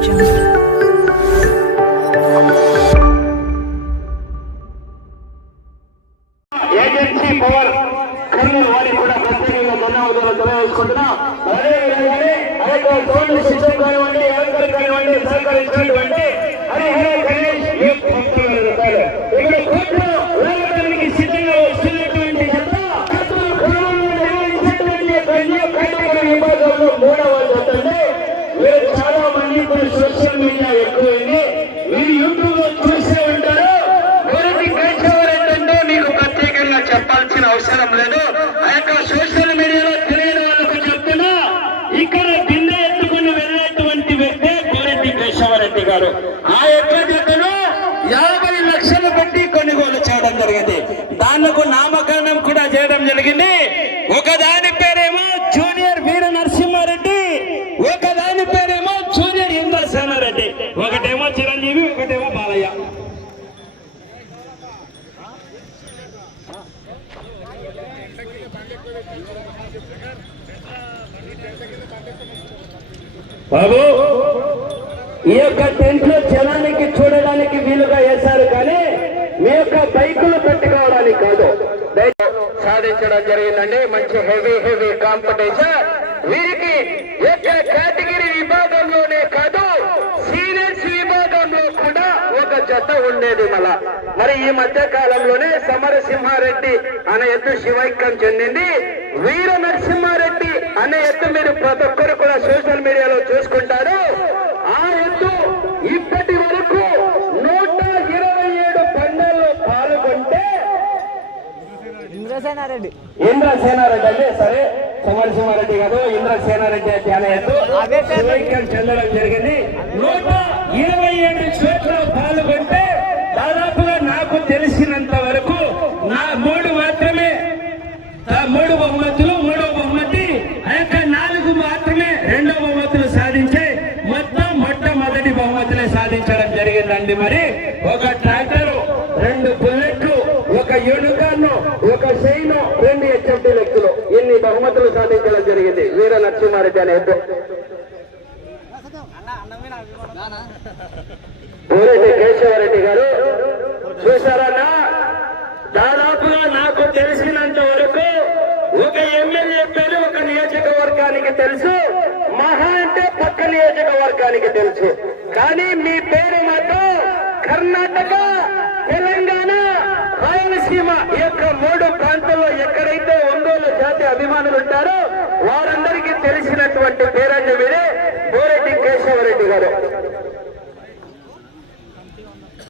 jungle. Agency power Kurnool వారికి కూడా ప్రత్యేకంగా ధన్యవాదాలు తెలియజేసుకుంటున్నాం అదేవిధంగానే ఆ యొక్క సిస్టమ్ కానివ్వండి యాంకర్ కానివ్వండి సహకరించినటువంటి దానికి నామకరణం కూడా చేయడం జరిగింది. ఒకదాని పేరేమో జూనియర్ వీర నరసింహారెడ్డి ఒకదాని పేరేమో జూనియర్ ఇంద్రసేనారెడ్డి. ఒకటేమో చిరంజీవి ఒకటేమో బాలయ్య. బాబు ఈ యొక్క టెంట్లో జనానికి చూడడానికి వీలుగా వేశారు కానీ మీ యొక్క బైకులు పెట్టుకోవడానికి కాదు. సాధించడం జరిగిందండి. మంచి హెవీ హెవీ కాంపిటీషన్. వీరికి యొక్క కేటగిరీ విభాగంలోనే కాదు సీనియర్స్ విభాగంలో కూడా ఒక జత ఉండేది మళ్ళా. మరి ఈ మధ్య కాలంలోనే సమరసింహారెడ్డి అనే ఎత్తు శివైక్యం చెందింది. వీర నరసింహారెడ్డి అనే ఎత్తు మీరు ప్రతి ఒక్కరు కూడా సోషల్ మీడియాలో చూసుకుంటారు. ఇంద్రసేనారెడ్డి ఇంద్రసేనారెడ్డి అంటే సరే సమరసింహారెడ్డి కాదు ఇంద్రసేనారెడ్డి అంటే అనే ఎత్తు అదే పేరు. శివైక్యం చెందడం జరిగింది. నూట ఇరవై ఏడు చోట్ల పాల్గొంటే దాదాపుగా నాకు తెలిసినంత వరకు నా మూడు మాత్రమే మూడు బహుమతులు మూడో బహుమతి ఆ యొక్క నాలుగు మాత్రమే రెండో బహుమతులు సాధించి మొత్తం మొట్టమొదటి బహుమతులే సాధించడం జరిగిందండి మరి. ఒక ట్రాక్టర్ రెండు బుల్లెట్లు ఒక యూనికార్న్ ఒక షైన్ రెండు హెచ్ఎఫ్టీ వ్యక్తులు ఇన్ని బహుమతులు సాధించడం జరిగింది? వీర నరసింహారెడ్డి అనే ఎద్దు. కేశవరెడ్డి గారు. చూసారన్నా దాదాపుగా నాకు తెలిసినంత వరకు ఒక ఎమ్మెల్యే పేరు ఒక నియోజకవర్గానికి తెలుసు. మహా అంటే పక్క నియోజకవర్గానికి తెలుసు. కానీ మీ పేరు మాత్రం కర్ణాటక